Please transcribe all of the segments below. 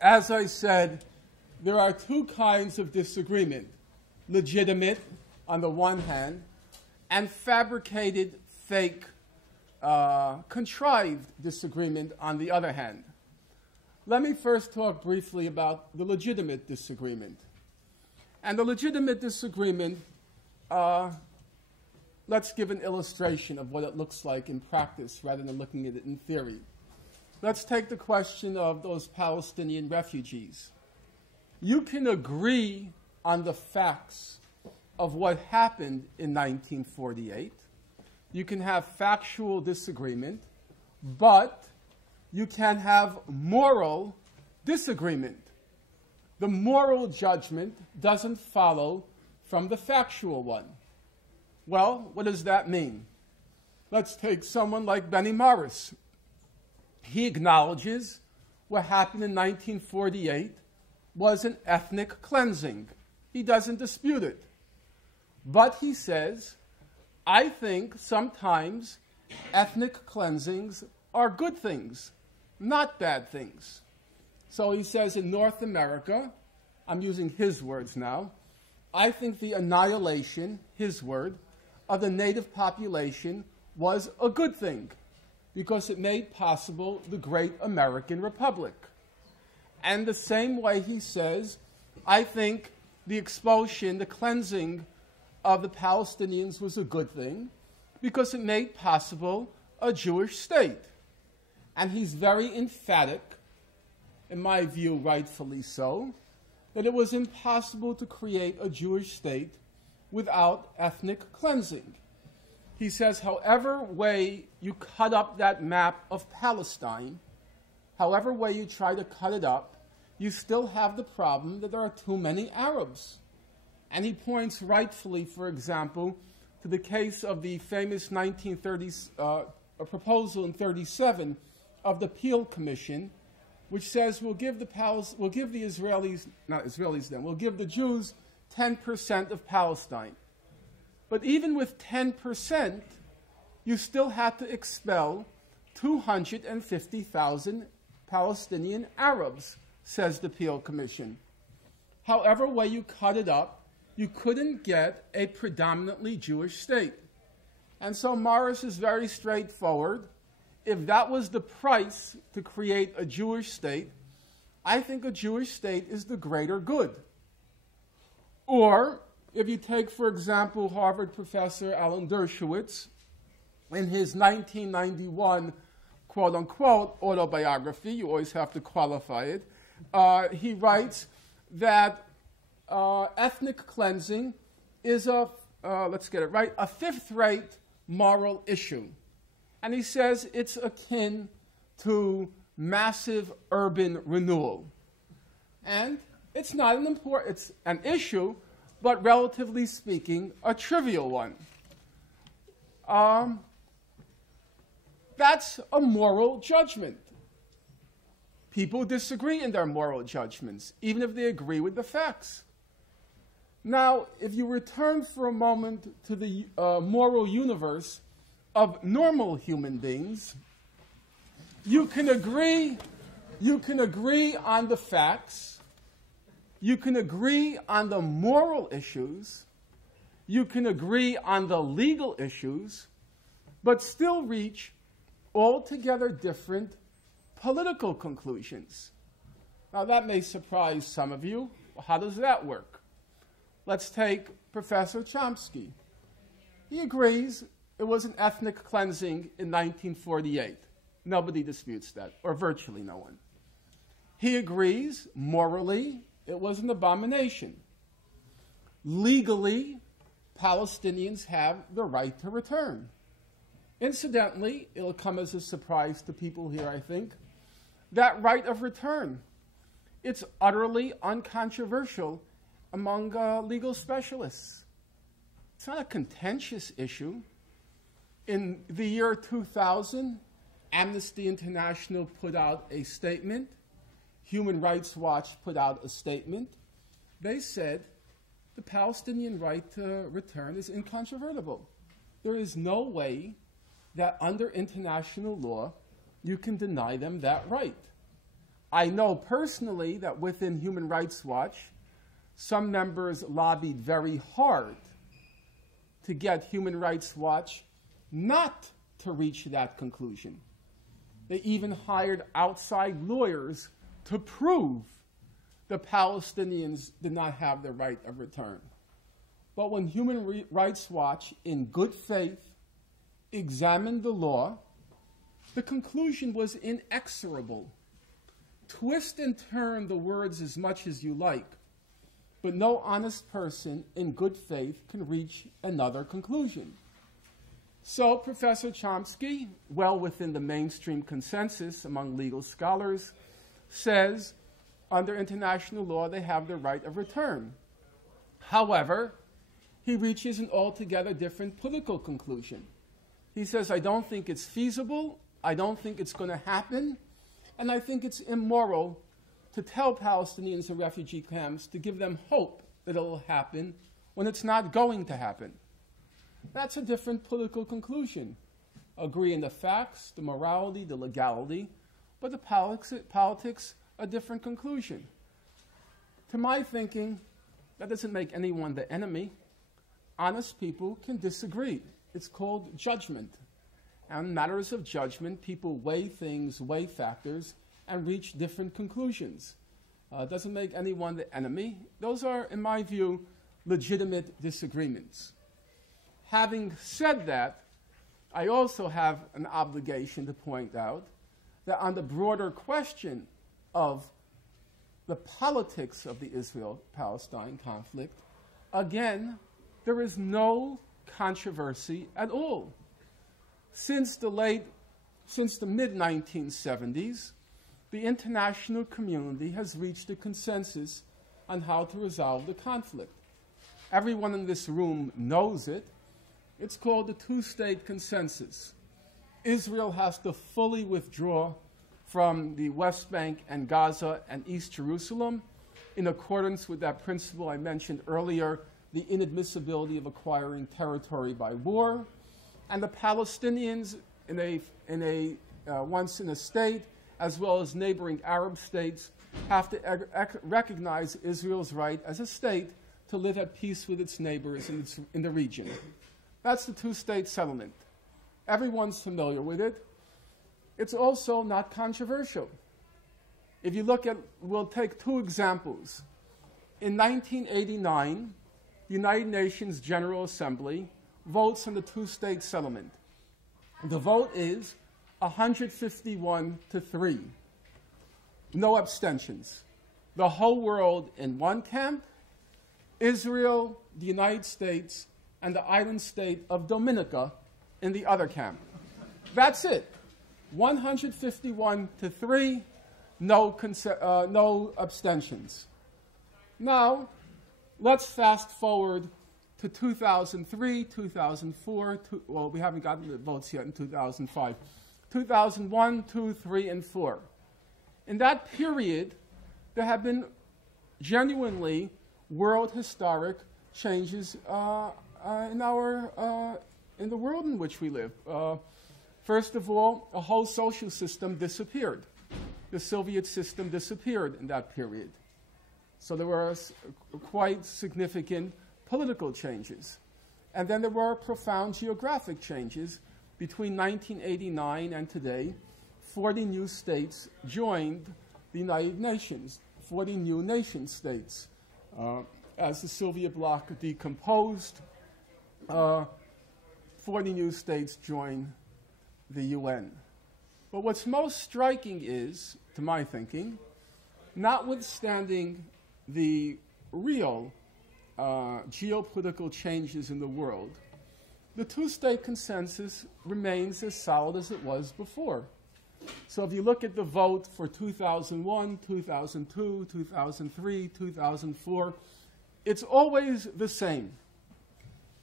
As I said, there are two kinds of disagreement: legitimate on the one hand, and fabricated, fake, contrived disagreement on the other hand. Let me first talk briefly about the legitimate disagreement. And the legitimate disagreement, let's give an illustration of what it looks like in practice rather than looking at it in theory. Let's take the question of those Palestinian refugees. You can agree on the facts of what happened in 1948. You can have factual disagreement, but you can have moral disagreement. The moral judgment doesn't follow from the factual one. Well, what does that mean? Let's take someone like Benny Morris. He acknowledges what happened in 1948 was an ethnic cleansing. He doesn't dispute it. But he says, I think sometimes ethnic cleansings are good things, not bad things. So he says in North America, I'm using his words now, I think the annihilation, his word, of the native population was a good thing because it made possible the great American Republic. And the same way he says, I think the expulsion, the cleansing of the Palestinians was a good thing because it made possible a Jewish state. And he's very emphatic, in my view rightfully so, that it was impossible to create a Jewish state without ethnic cleansing. He says, however way you cut up that map of Palestine, however way you try to cut it up, you still have the problem that there are too many Arabs. And he points rightfully, for example, to the case of the famous 1930s proposal in 1937 of the Peel Commission, which says we'll give the Israelis, not Israelis then, we'll give the Jews 10% of Palestine. But even with 10%, you still had to expel 250,000 Palestinian Arabs, says the Peel Commission. However way you cut it up, you couldn't get a predominantly Jewish state. And so Morris is very straightforward. If that was the price to create a Jewish state, I think a Jewish state is the greater good. Or, if you take, for example, Harvard professor Alan Dershowitz, in his 1991 quote-unquote autobiography, you always have to qualify it, he writes that ethnic cleansing is let's get it right, a fifth-rate moral issue. And he says it's akin to massive urban renewal. And it's not it's an issue, but relatively speaking, a trivial one. That's a moral judgment. People disagree in their moral judgments, even if they agree with the facts. Now, if you return for a moment to the moral universe of normal human beings, you can agree on the facts, you can agree on the moral issues, you can agree on the legal issues, but still reach altogether different political conclusions. Now, that may surprise some of you. Well, how does that work? Let's take Professor Chomsky. He agrees it was an ethnic cleansing in 1948. Nobody disputes that, or virtually no one. He agrees, morally, it was an abomination. Legally, Palestinians have the right to return. Incidentally, it'll come as a surprise to people here, I think, that right of return. It's utterly uncontroversial among legal specialists. It's not a contentious issue. In the year 2000, Amnesty International put out a statement. Human Rights Watch put out a statement. They said the Palestinian right to return is incontrovertible. There is no way that under international law you can deny them that right. I know personally that within Human Rights Watch, some members lobbied very hard to get Human Rights Watch not to reach that conclusion. They even hired outside lawyers to prove the Palestinians did not have the right of return. But when Human Rights Watch, in good faith, examined the law, the conclusion was inexorable. Twist and turn the words as much as you like, but no honest person in good faith can reach another conclusion. So Professor Chomsky, well within the mainstream consensus among legal scholars, says under international law they have the right of return. However, he reaches an altogether different political conclusion. He says, I don't think it's feasible, I don't think it's going to happen, and I think it's immoral to tell Palestinians in refugee camps to give them hope that it will happen when it's not going to happen. That's a different political conclusion. Agree in the facts, the morality, the legality, but the politics, a different conclusion. To my thinking, that doesn't make anyone the enemy. Honest people can disagree. It's called judgment. And in matters of judgment, people weigh things, weigh factors, and reach different conclusions. It doesn't make anyone the enemy. Those are, in my view, legitimate disagreements. Having said that, I also have an obligation to point out that on the broader question of the politics of the Israel-Palestine conflict, again, there is no controversy at all. Since the mid-1970s, the international community has reached a consensus on how to resolve the conflict. Everyone in this room knows it. It's called the two-state consensus. Israel has to fully withdraw from the West Bank and Gaza and East Jerusalem in accordance with that principle I mentioned earlier, the inadmissibility of acquiring territory by war. And the Palestinians, once in a state, as well as neighboring Arab states, have to recognize Israel's right as a state to live at peace with its neighbors in the region. That's the two-state settlement. Everyone's familiar with it. It's also not controversial. If you look at, we'll take two examples. In 1989, the United Nations General Assembly votes on the two-state settlement. The vote is 151-3. No abstentions. The whole world in one camp, Israel, the United States, and the island state of Dominica in the other camp. That's it. 151-3, no abstentions. Now, let's fast forward to 2003, 2004, well, we haven't gotten the votes yet in 2005, 2001, 2, 3, and 4. In that period, there have been genuinely world historic changes in the world in which we live. First of all, a whole social system disappeared. The Soviet system disappeared in that period. So there were quite significant political changes. And then there were profound geographic changes. Between 1989 and today, 40 new states joined the United Nations, 40 new nation states. As the Soviet bloc decomposed, 40 new states joined the UN. But what's most striking is, to my thinking, notwithstanding the real geopolitical changes in the world, the two-state consensus remains as solid as it was before. So if you look at the vote for 2001, 2002, 2003, 2004, it's always the same.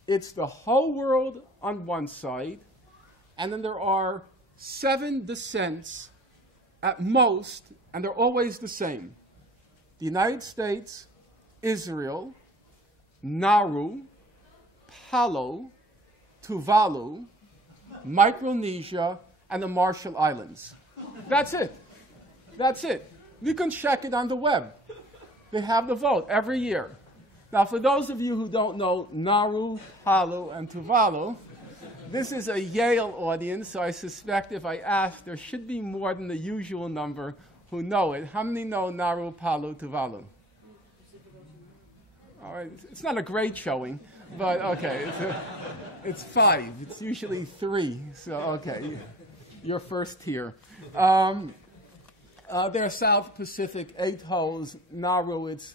It's the whole world on one side, and then there are 7 dissents at most, and they're always the same. The United States, Israel, Nauru, Palau, Tuvalu, Micronesia, and the Marshall Islands. That's it. That's it. You can check it on the web. They have the vote every year. Now, for those of you who don't know Nauru, Palu, and Tuvalu, this is a Yale audience, so I suspect if I ask, there should be more than the usual number who know it. How many know Nauru, Palu, Tuvalu? All right, it's not a great showing, but okay, it's 5. It's usually 3, so okay, you're first here. They're South Pacific atolls. Nauru, its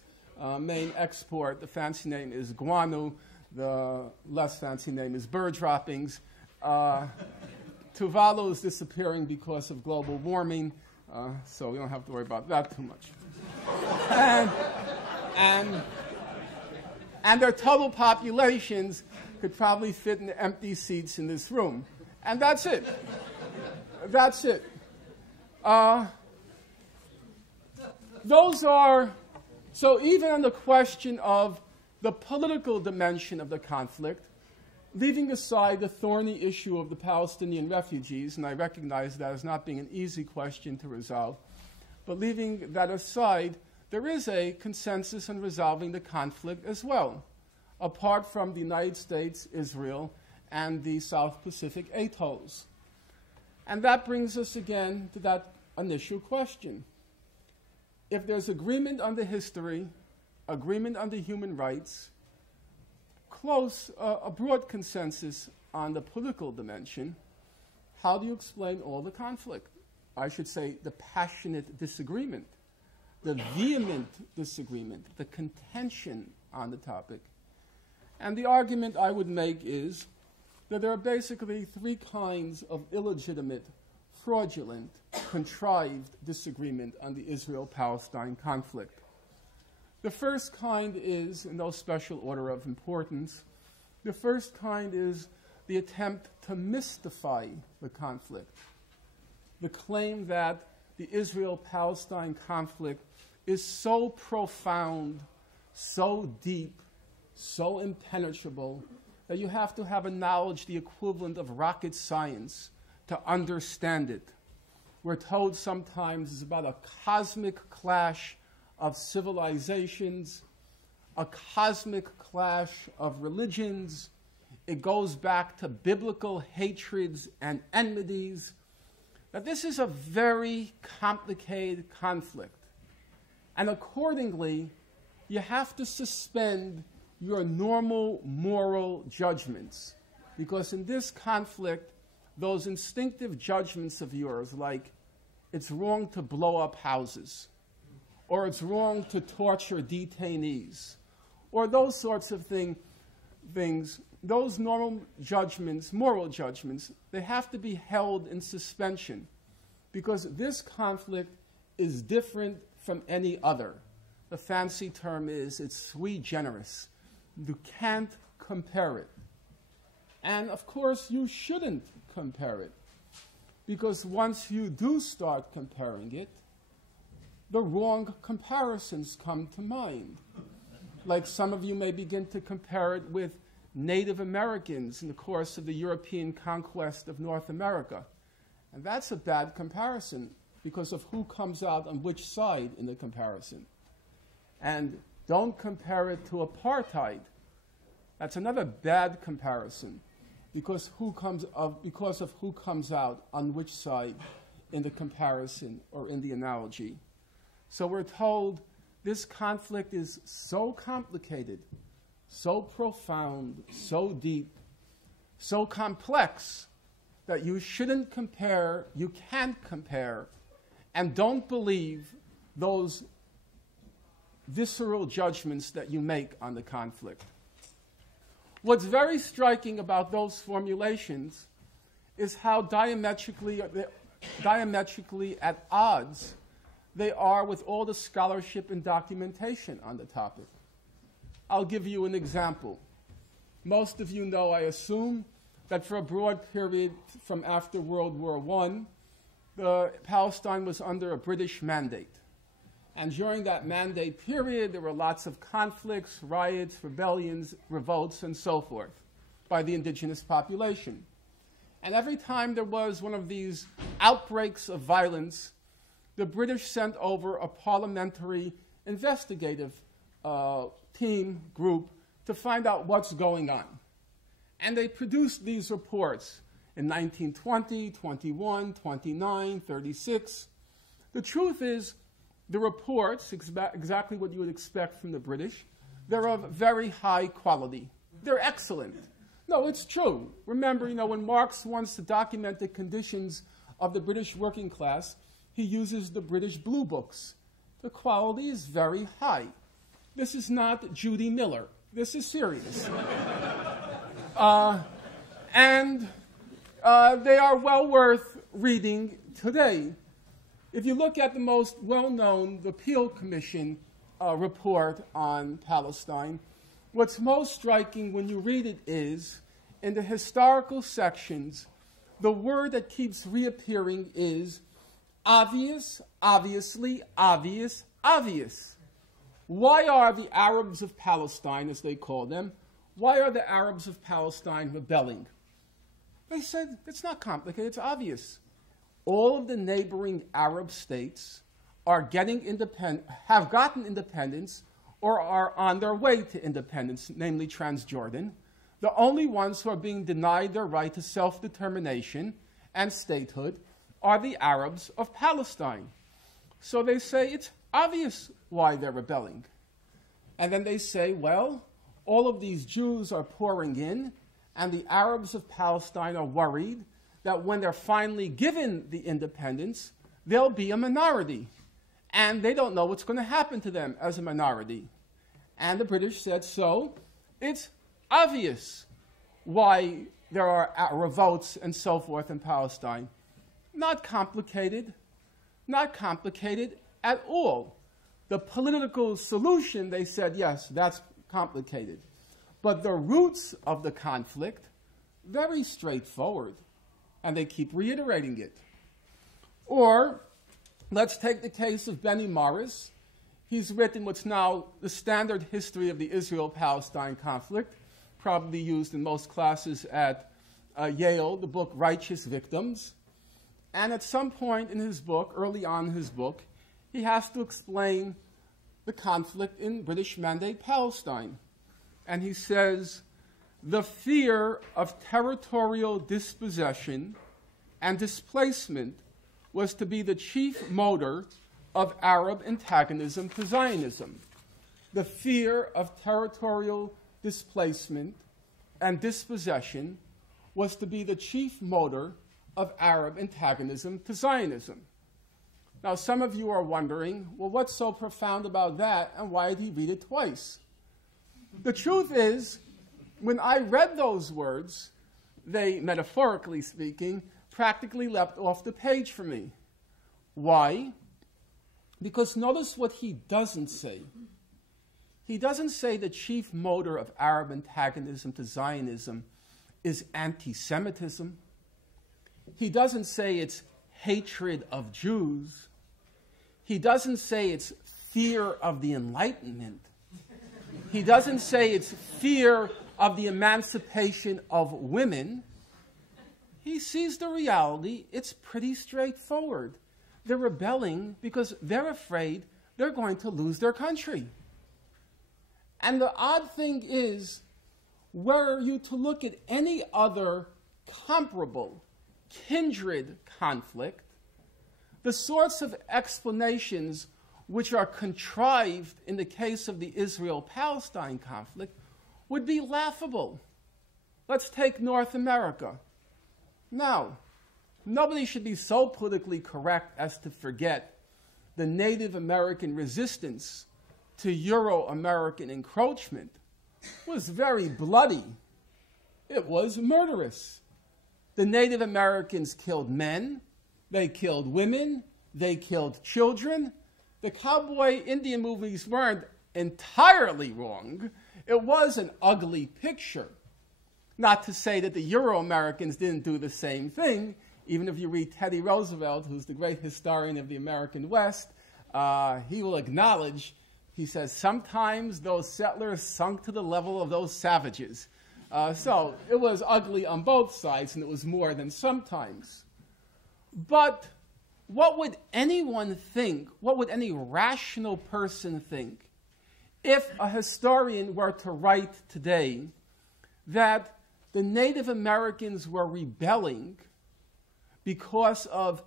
main export, the fancy name is guano. The less fancy name is bird droppings. Tuvalu is disappearing because of global warming, so we don't have to worry about that too much. And their total populations could probably fit in the empty seats in this room. And that's it. That's it. Those are, so even on the question of the political dimension of the conflict, leaving aside the thorny issue of the Palestinian refugees, and I recognize that as not being an easy question to resolve, but leaving that aside, there is a consensus on resolving the conflict as well, apart from the United States, Israel, and the South Pacific atolls. And that brings us again to that initial question. If there's agreement on the history, agreement on the human rights, a broad consensus on the political dimension, how do you explain all the conflict? I should say the passionate disagreement, the vehement disagreement, the contention on the topic. And the argument I would make is that there are basically 3 kinds of illegitimate, fraudulent, contrived disagreement on the Israel-Palestine conflict. The first kind is, in no special order of importance, the first kind is the attempt to mystify the conflict. The claim that the Israel-Palestine conflict is so profound, so deep, so impenetrable, that you have to have a knowledge the equivalent of rocket science to understand it. We're told sometimes it's about a cosmic clash of civilizations, a cosmic clash of religions. It goes back to biblical hatreds and enmities. That this is a very complicated conflict. And accordingly, you have to suspend your normal moral judgments. Because in this conflict, those instinctive judgments of yours, like it's wrong to blow up houses, or it's wrong to torture detainees, or those sorts of things, those normal judgments, moral judgments, they have to be held in suspension because this conflict is different from any other. The fancy term is it's sui generis. You can't compare it. And of course, you shouldn't compare it because once you do start comparing it, the wrong comparisons come to mind. Like some of you may begin to compare it with Native Americans in the course of the European conquest of North America. And that's a bad comparison because of who comes out on which side in the comparison. And don't compare it to apartheid. That's another bad comparison because of who comes out on which side in the comparison or in the analogy. So we're told this conflict is so complicated, so profound, so deep, so complex that you shouldn't compare, you can't compare, and don't believe those visceral judgments that you make on the conflict. What's very striking about those formulations is how diametrically at odds they are with all the scholarship and documentation on the topic. I'll give you an example. Most of you know, I assume, that for a broad period from after World War I, Palestine was under a British mandate. And during that mandate period, there were lots of conflicts, riots, rebellions, revolts, and so forth by the indigenous population. And every time there was one of these outbreaks of violence, the British sent over a parliamentary investigative team group to find out what's going on. And they produced these reports in 1920, 21, 29, 36. The truth is, the reports, exactly what you would expect from the British, they're of very high quality. They're excellent. No, it's true. Remember, when Marx wants to document the conditions of the British working class, he uses the British Blue Books. The quality is very high. This is not Judy Miller. This is serious. And they are well worth reading today. If you look at the most well-known, the Peel Commission report on Palestine, what's most striking when you read it is, in the historical sections, the word that keeps reappearing is obvious, obviously, obvious, obvious. Why are the Arabs of Palestine, as they call them, why are the Arabs of Palestine rebelling? They said, it's not complicated, it's obvious. All of the neighboring Arab states are have gotten independence or are on their way to independence, namely Transjordan. The only ones who are being denied their right to self-determination and statehood are the Arabs of Palestine. So they say it's obvious why they're rebelling. And then they say, well, all of these Jews are pouring in, and the Arabs of Palestine are worried that when they're finally given the independence, they'll be a minority. And they don't know what's going to happen to them as a minority. And the British said, so it's obvious why there are revolts and so forth in Palestine. Not complicated. Not complicated at all. The political solution, they said, yes, that's complicated. But the roots of the conflict, very straightforward. And they keep reiterating it. Or, let's take the case of Benny Morris. He's written what's now the standard history of the Israel-Palestine conflict, probably used in most classes at Yale, the book Righteous Victims. And at some point in his book, early on in his book, he has to explain the conflict in British Mandate Palestine. And he says, the fear of territorial dispossession and displacement was to be the chief motor of Arab antagonism to Zionism. The fear of territorial displacement and dispossession was to be the chief motor of Arab antagonism to Zionism. Now, some of you are wondering, well, what's so profound about that, and why did he read it twice? The truth is, when I read those words, they, metaphorically speaking, practically leapt off the page for me. Why? Because notice what he doesn't say. He doesn't say the chief motor of Arab antagonism to Zionism is anti-Semitism. He doesn't say it's hatred of Jews. He doesn't say it's fear of the Enlightenment. He doesn't say it's fear of the emancipation of women. He sees the reality. It's pretty straightforward. They're rebelling because they're afraid they're going to lose their country. And the odd thing is, were you to look at any other comparable, kindred conflict, the sorts of explanations which are contrived in the case of the Israel-Palestine conflict would be laughable. Let's take North America. Now, nobody should be so politically correct as to forget the Native American resistance to Euro-American encroachment was very bloody. It was murderous. The Native Americans killed men, they killed women, they killed children. The cowboy Indian movies weren't entirely wrong. It was an ugly picture. Not to say that the Euro-Americans didn't do the same thing. Even if you read Teddy Roosevelt, who's the great historian of the American West, he will acknowledge, he says, sometimes those settlers sunk to the level of those savages. So it was ugly on both sides, and it was more than sometimes. But what would anyone think, what would any rational person think, if a historian were to write today that the Native Americans were rebelling because of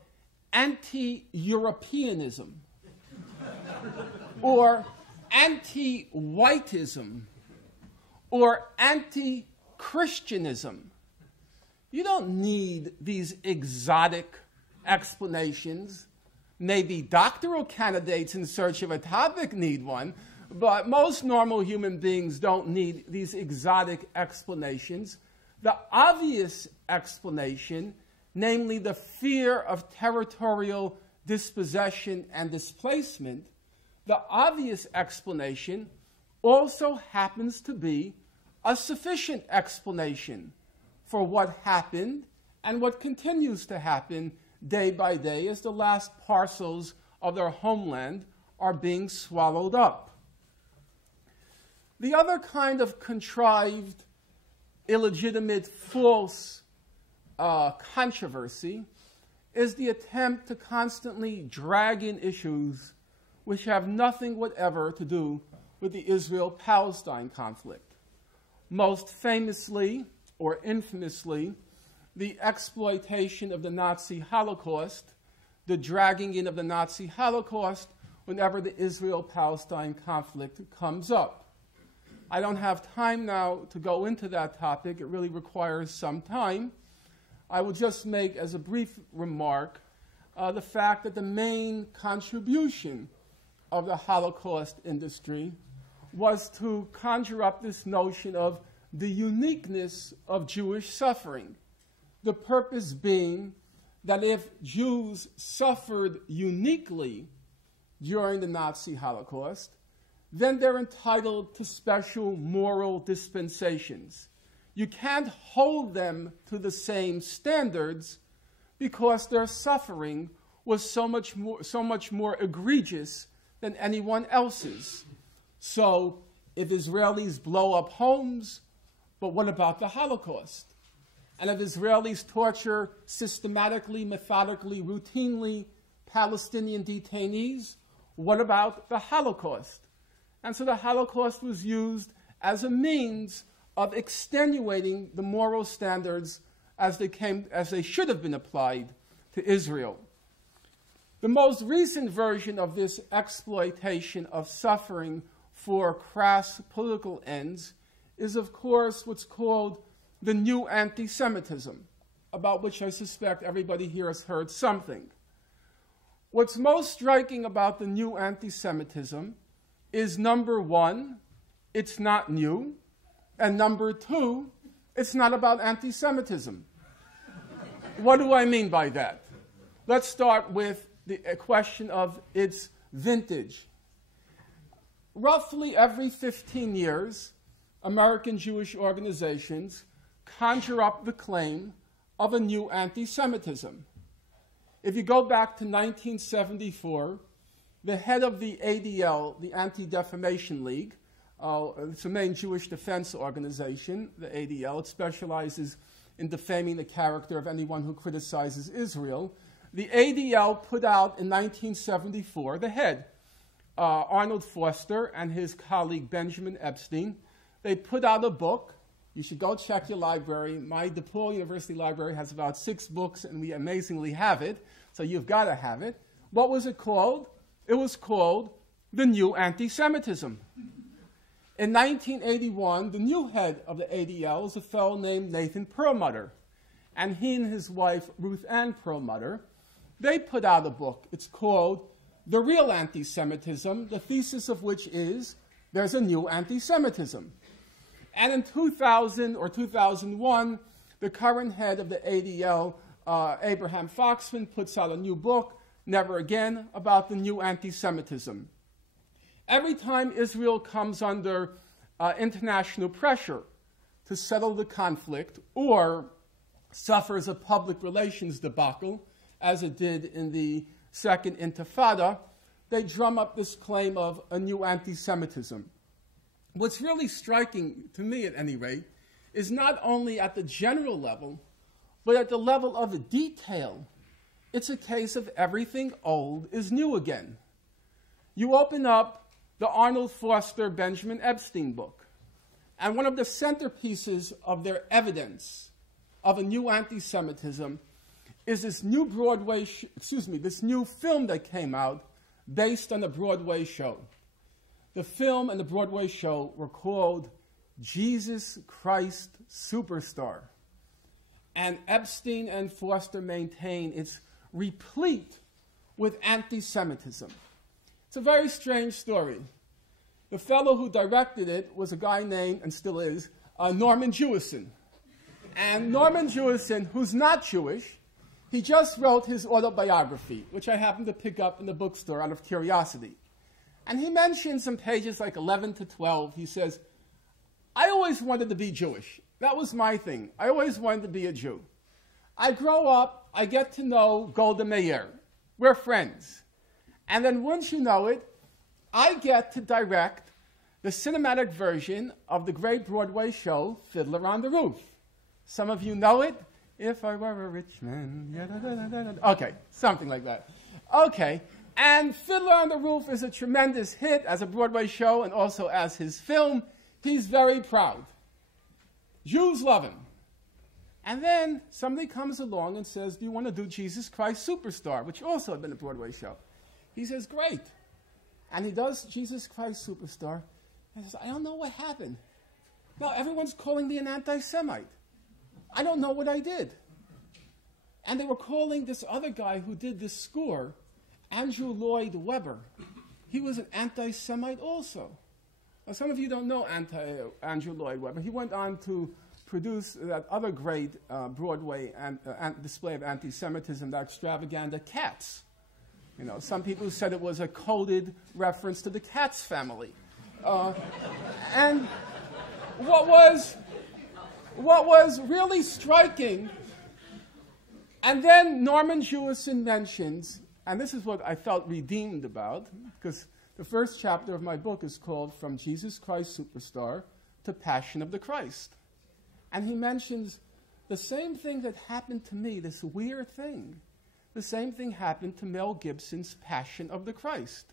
anti-Europeanism or anti-whiteism or anti-Christianism? You don't need these exotic explanations. Maybe doctoral candidates in search of a topic need one, but most normal human beings don't need these exotic explanations. The obvious explanation, namely the fear of territorial dispossession and displacement, the obvious explanation also happens to be a sufficient explanation for what happened and what continues to happen day by day as the last parcels of their homeland are being swallowed up. The other kind of contrived, illegitimate, false controversy is the attempt to constantly drag in issues which have nothing whatever to do with the Israel-Palestine conflict. Most famously, or infamously, the exploitation of the Nazi Holocaust, the dragging in of the Nazi Holocaust whenever the Israel-Palestine conflict comes up. I don't have time now to go into that topic. It really requires some time. I will just make as a brief remark the fact that the main contribution of the Holocaust industry was to conjure up this notion of the uniqueness of Jewish suffering. The purpose being that if Jews suffered uniquely during the Nazi Holocaust, then they're entitled to special moral dispensations. You can't hold them to the same standards because their suffering was so much more egregious than anyone else's. So if Israelis blow up homes, but what about the Holocaust? And if Israelis torture systematically, methodically, routinely Palestinian detainees, what about the Holocaust? And so the Holocaust was used as a means of extenuating the moral standards as they should have been applied to Israel. The most recent version of this exploitation of suffering for crass political ends is, of course, what's called the new anti-Semitism, about which I suspect everybody here has heard something. What's most striking about the new anti-Semitism is, number one, it's not new, and number two, it's not about anti-Semitism. What do I mean by that? Let's start with the question of its vintage. Roughly every 15 years, American Jewish organizations conjure up the claim of a new anti-Semitism. If you go back to 1974, the head of the ADL, the Anti-Defamation League, it's a main Jewish defense organization, the ADL. It specializes in defaming the character of anyone who criticizes Israel. The ADL put out in 1974, the head, Arnold Foster and his colleague Benjamin Epstein, they put out a book. You should go check your library. My DePaul University library has about 6 books, and we amazingly have it, so you've got to have it. What was it called? It was called The New Anti-Semitism. In 1981, the new head of the ADL was a fellow named Nathan Perlmutter, and he and his wife, Ruth Ann Perlmutter, they put out a book. It's called The Real Anti-Semitism, the thesis of which is there's a new anti-Semitism. And in 2000 or 2001, the current head of the ADL, Abraham Foxman, puts out a new book, Never Again, about the new anti-Semitism. Every time Israel comes under international pressure to settle the conflict or suffers a public relations debacle, as it did in the Second Intifada, they drum up this claim of a new anti-Semitism. What's really striking, to me at any rate, is not only at the general level, but at the level of the detail, it's a case of everything old is new again. You open up the Arnold Foster Benjamin Epstein book, and one of the centerpieces of their evidence of a new anti-Semitism is this new this new film that came out based on a Broadway show. The film and the Broadway show were called Jesus Christ Superstar. And Epstein and Foster maintain it's replete with anti-Semitism. It's a very strange story. The fellow who directed it was a guy named, and still is, Norman Jewison. And Norman Jewison, who's not Jewish, he just wrote his autobiography, which I happened to pick up in the bookstore out of curiosity. And he mentions in pages like 11 to 12, he says, I always wanted to be Jewish. That was my thing. I always wanted to be a Jew. I grow up, I get to know Golda Meir. We're friends. And then once you know it, I get to direct the cinematic version of the great Broadway show, Fiddler on the Roof. Some of you know it. If I were a rich man. Okay, something like that. Okay, and Fiddler on the Roof is a tremendous hit as a Broadway show and also as his film. He's very proud. Jews love him. And then somebody comes along and says, do you want to do Jesus Christ Superstar, which also had been a Broadway show? He says, great. And he does Jesus Christ Superstar. And he says, I don't know what happened. Now everyone's calling me an anti-Semite. I don't know what I did. And they were calling this other guy who did this score, Andrew Lloyd Webber. He was an anti-Semite also. Now, some of you don't know Andrew Lloyd Webber. He went on to produce that other great Broadway display of anti-Semitism, that extravaganza, Cats. You know, some people said it was a coded reference to the Cats family. And what was really striking, and then Norman Jewison mentions, and this is what I felt redeemed about, because the first chapter of my book is called From Jesus Christ Superstar to Passion of the Christ. And he mentions the same thing that happened to me, this weird thing. The same thing happened to Mel Gibson's Passion of the Christ.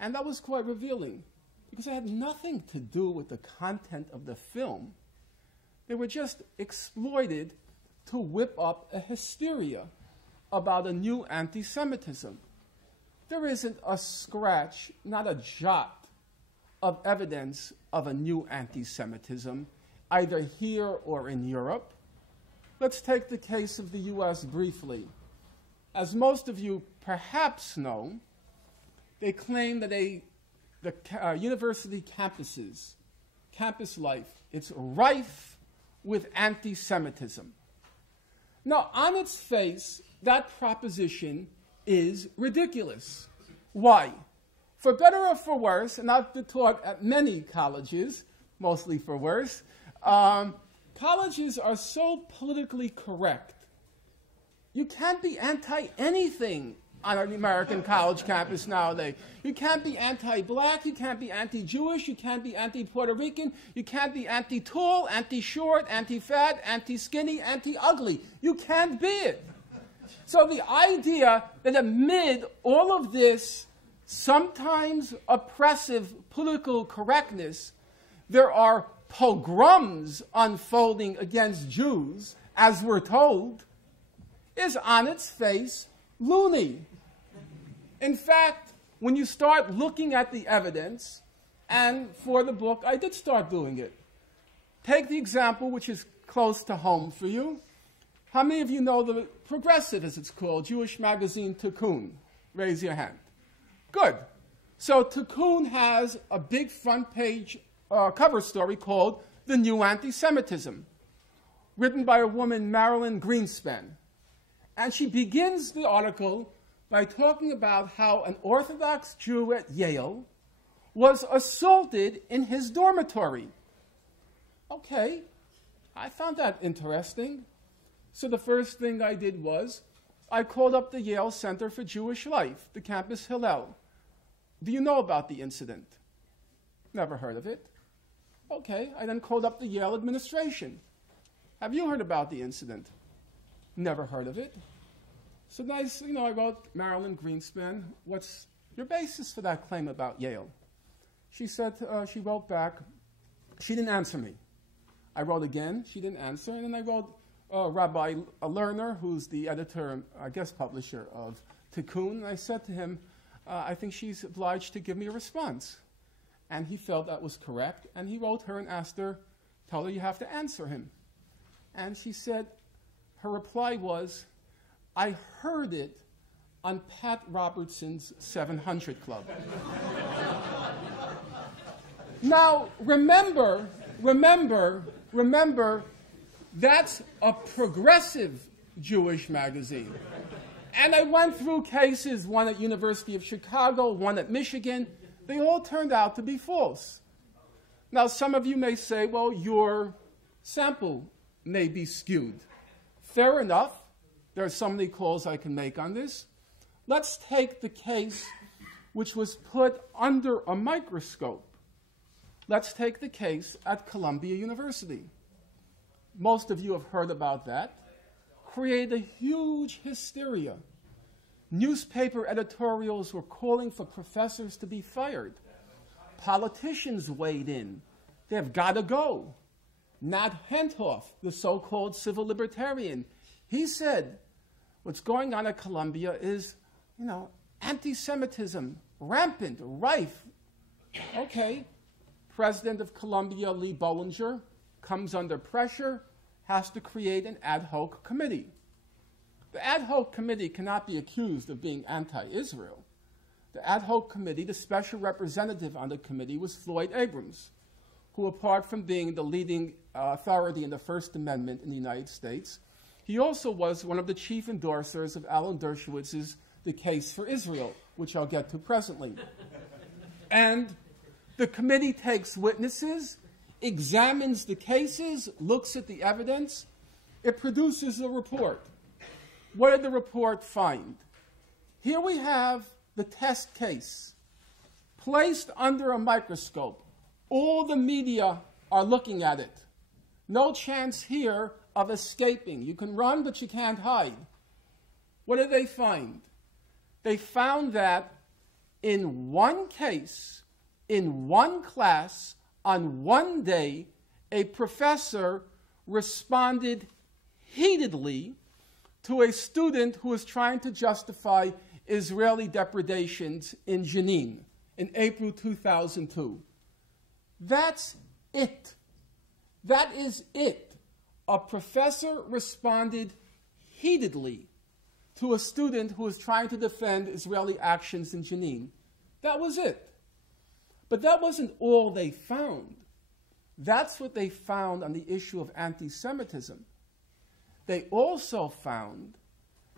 And that was quite revealing, because it had nothing to do with the content of the film. They were just exploited to whip up a hysteria about a new anti-Semitism. There isn't a scratch, not a jot, of evidence of a new anti-Semitism, either here or in Europe. Let's take the case of the US briefly. As most of you perhaps know, they claim that the university campuses, campus life, it's rife with anti-Semitism. Now, on its face, that proposition is ridiculous. Why? For better or for worse, and I've taught at many colleges, mostly for worse, colleges are so politically correct. You can't be anti-anything on an American college campus nowadays. You can't be anti-black, you can't be anti-Jewish, you can't be anti-Puerto Rican, you can't be anti-tall, anti-short, anti-fat, anti-skinny, anti-ugly. You can't be it. So the idea that amid all of this sometimes oppressive political correctness, there are pogroms unfolding against Jews, as we're told, is on its face loony. In fact, when you start looking at the evidence, and for the book, I did start doing it. Take the example which is close to home for you. How many of you know the Progressive, as it's called, Jewish magazine Tikkun? Raise your hand. Good. So Tikkun has a big front page cover story called The New Anti-Semitism, written by a woman, Marilyn Greenspan. And she begins the article by talking about how an Orthodox Jew at Yale was assaulted in his dormitory. Okay, I found that interesting. So the first thing I did was I called up the Yale Center for Jewish Life, the campus Hillel. Do you know about the incident? Never heard of it. Okay, I then called up the Yale administration. Have you heard about the incident? Never heard of it. So nice, I wrote Marilyn Greenspan, what's your basis for that claim about Yale? She said, she wrote back, she didn't answer me. I wrote again, she didn't answer, and then I wrote Rabbi Lerner, who's the editor, I guess publisher of Tikkun, and I said to him, I think she's obliged to give me a response. And he felt that was correct, and he wrote her and asked her, told her you have to answer him. And she said, her reply was, I heard it on Pat Robertson's 700 Club. Now, remember, that's a progressive Jewish magazine. And I went through cases, one at University of Chicago, one at Michigan. They all turned out to be false. Now, some of you may say, well, your sample may be skewed. Fair enough. There are so many calls I can make on this. Let's take the case which was put under a microscope. Let's take the case at Columbia University. Most of you have heard about that. Created a huge hysteria. Newspaper editorials were calling for professors to be fired. Politicians weighed in. They've got to go. Nat Hentoff, the so-called civil libertarian, he said, what's going on at Columbia is, anti-Semitism, rampant, rife. Okay, President of Columbia, Lee Bollinger, comes under pressure, has to create an ad hoc committee. The ad hoc committee cannot be accused of being anti-Israel. The ad hoc committee, the special representative on the committee was Floyd Abrams, who, apart from being the leading authority in the First Amendment in the United States, he also was one of the chief endorsers of Alan Dershowitz's The Case for Israel, which I'll get to presently. And the committee takes witnesses, examines the cases, looks at the evidence. It produces a report. What did the report find? Here we have the test case, placed under a microscope. All the media are looking at it. No chance here of escaping. You can run, but you can't hide. What did they find? They found that in one case, in one class, on one day, a professor responded heatedly to a student who was trying to justify Israeli depredations in Jenin in April 2002. That's it. That is it. A professor responded heatedly to a student who was trying to defend Israeli actions in Jenin. That was it. But that wasn't all they found. That's what they found on the issue of anti-Semitism. They also found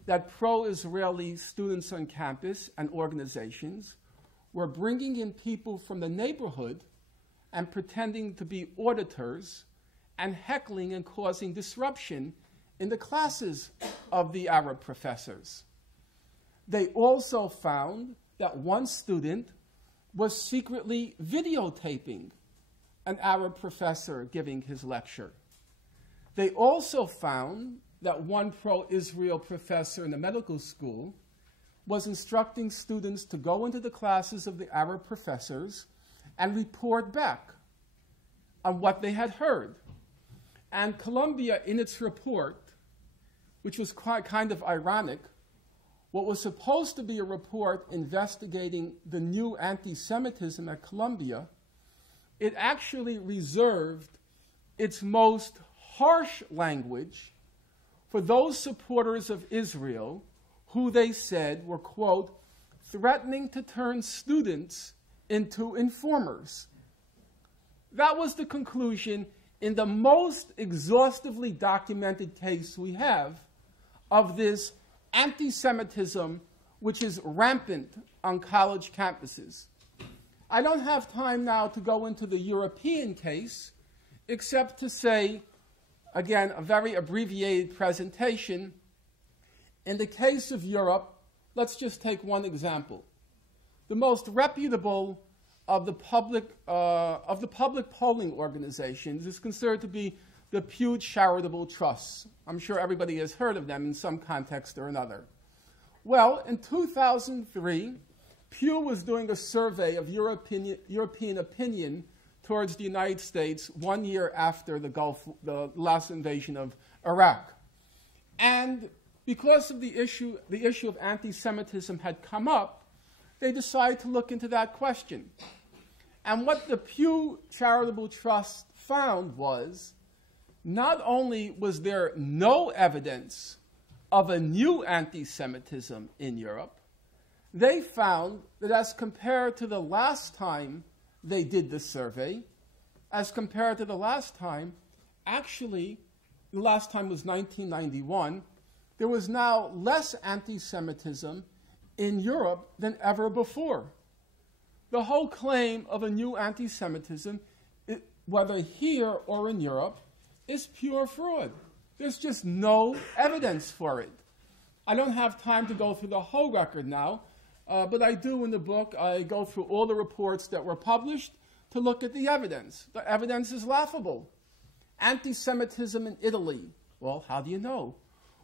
that pro-Israeli students on campus and organizations were bringing in people from the neighborhood and pretending to be auditors and heckling and causing disruption in the classes of the Arab professors. They also found that one student was secretly videotaping an Arab professor giving his lecture. They also found that one pro-Israel professor in the medical school was instructing students to go into the classes of the Arab professors and report back on what they had heard. And Columbia, in its report, which was kind of ironic, what was supposed to be a report investigating the new anti-Semitism at Columbia, it actually reserved its most harsh language for those supporters of Israel who they said were, quote, threatening to turn students into informers. That was the conclusion in the most exhaustively documented case we have of this anti-Semitism which is rampant on college campuses. I don't have time now to go into the European case, except to say, again, a very abbreviated presentation. In the case of Europe, let's just take one example. The most reputable of the public polling organizations is considered to be the Pew Charitable Trusts. I'm sure everybody has heard of them in some context or another. Well, in 2003, Pew was doing a survey of European opinion towards the United States 1 year after the last invasion of Iraq. And because of the issue of anti-Semitism had come up, they decided to look into that question. And what the Pew Charitable Trust found was, not only was there no evidence of a new anti-Semitism in Europe, they found that as compared to the last time they did the survey, as compared to the last time, actually, the last time was 1991, there was now less anti-Semitism in Europe than ever before. The whole claim of a new anti-Semitism, whether here or in Europe, is pure fraud. There's just no evidence for it. I don't have time to go through the whole record now, but I do in the book. I go through all the reports that were published to look at the evidence. The evidence is laughable. Anti-Semitism in Italy. Well, how do you know?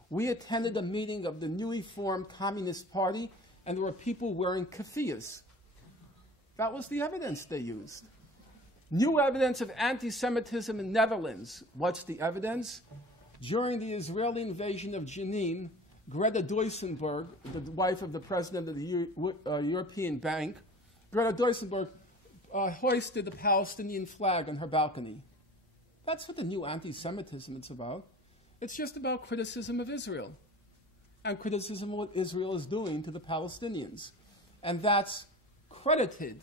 We attended a meeting of the newly formed Communist Party, and there were people wearing keffiyehs. That was the evidence they used. New evidence of anti-Semitism in Netherlands. What's the evidence? During the Israeli invasion of Jenin, Greta Duisenberg, the wife of the president of the European Bank, Greta Duisenberg hoisted the Palestinian flag on her balcony. That's what the new anti-Semitism is about. It's just about criticism of Israel and criticism of what Israel is doing to the Palestinians. And that's credited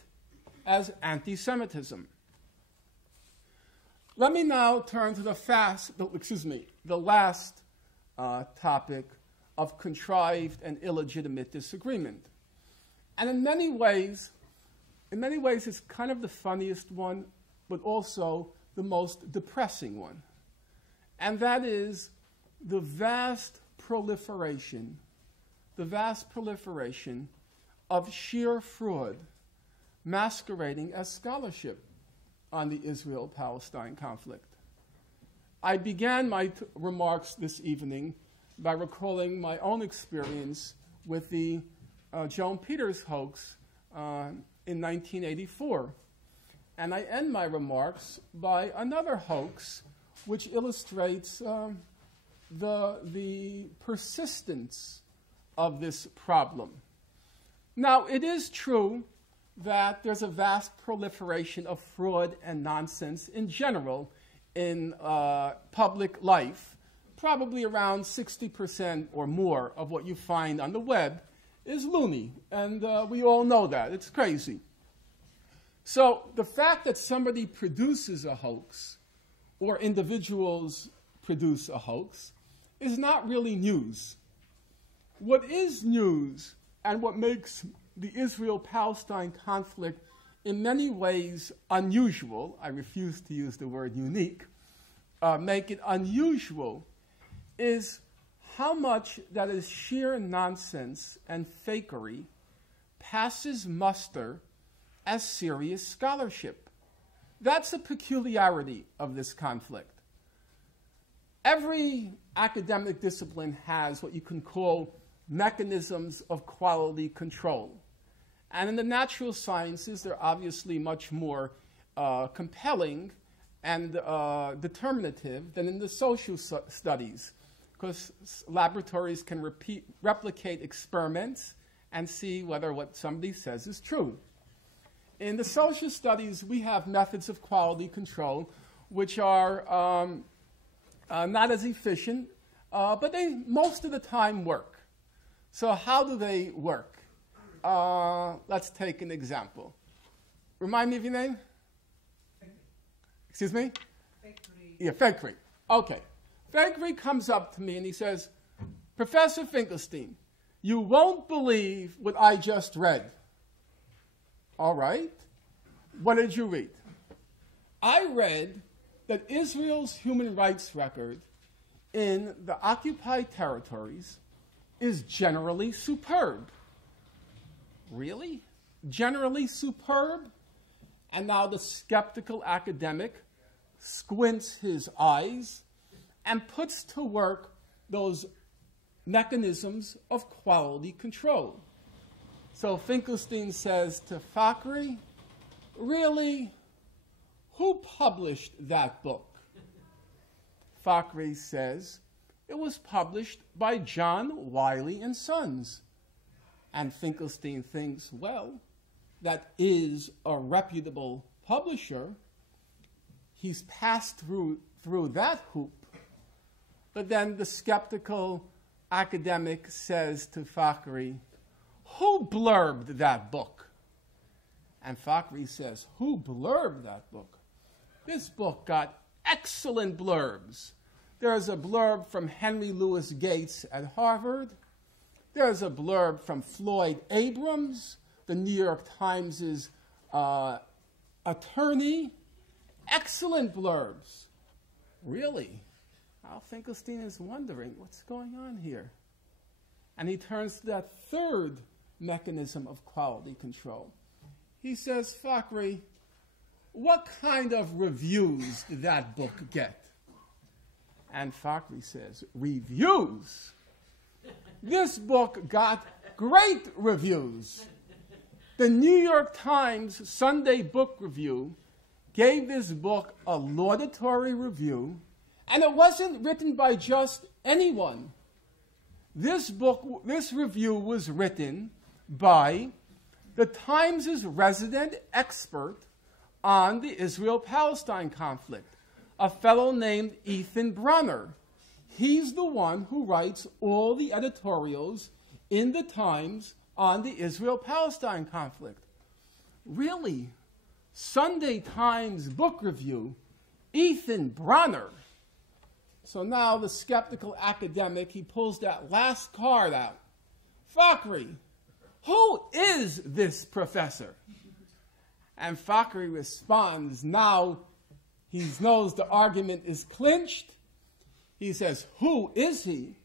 as anti-Semitism. Let me now turn to the last topic of contrived and illegitimate disagreement. And in many ways, it's kind of the funniest one, but also the most depressing one. And that is the vast proliferation of sheer fraud masquerading as scholarship on the Israel-Palestine conflict. I began my remarks this evening by recalling my own experience with the Joan Peters hoax in 1984. And I end my remarks by another hoax which illustrates the persistence of this problem. Now, it is true that there's a vast proliferation of fraud and nonsense in general in public life. Probably around 60% or more of what you find on the web is loony, and we all know that. It's crazy. So the fact that somebody produces a hoax or individuals produce a hoax is not really news. What is news and what makes the Israel-Palestine conflict in many ways unusual, I refuse to use the word unique, make it unusual, is how much that is sheer nonsense and fakery passes muster as serious scholarship. That's a peculiarity of this conflict. Every academic discipline has what you can call mechanisms of quality control. And in the natural sciences, they're obviously much more compelling and determinative than in the social studies, because laboratories can replicate experiments and see whether what somebody says is true. In the social studies, we have methods of quality control which are not as efficient, but they most of the time work. So how do they work? Let's take an example. Remind me of your name? Excuse me? Fakery. Yeah, Fakery. Okay. Fakery comes up to me and he says, Professor Finkelstein, you won't believe what I just read. All right. What did you read? I read that Israel's human rights record in the occupied territories is generally superb. Really? Generally superb? And now the skeptical academic squints his eyes and puts to work those mechanisms of quality control. So Finkelstein says to Fakhry, really, who published that book? Fakhry says, it was published by John Wiley and Sons. And Finkelstein thinks, well, that is a reputable publisher. He's passed through that hoop. But then the skeptical academic says to Fakhry, who blurbed that book? And Fakhry says, who blurbed that book? This book got excellent blurbs. There's a blurb from Henry Louis Gates at Harvard. There's a blurb from Floyd Abrams, the New York Times' attorney. Excellent blurbs. Really? Al Finkelstein is wondering what's going on here. And he turns to that third mechanism of quality control. He says, Fakhry, what kind of reviews did that book get? And Fakhry says, reviews? This book got great reviews. The New York Times Sunday Book Review gave this book a laudatory review, and it wasn't written by just anyone. This review was written by the Times' resident expert on the Israel-Palestine conflict, a fellow named Ethan Bronner. He's the one who writes all the editorials in the Times on the Israel-Palestine conflict. Really? Sunday Times Book Review, Ethan Bronner. So now the skeptical academic, he pulls that last card out. Fakhry, who is this professor? And Fakhry responds, now he knows the argument is clinched. He says, who is he?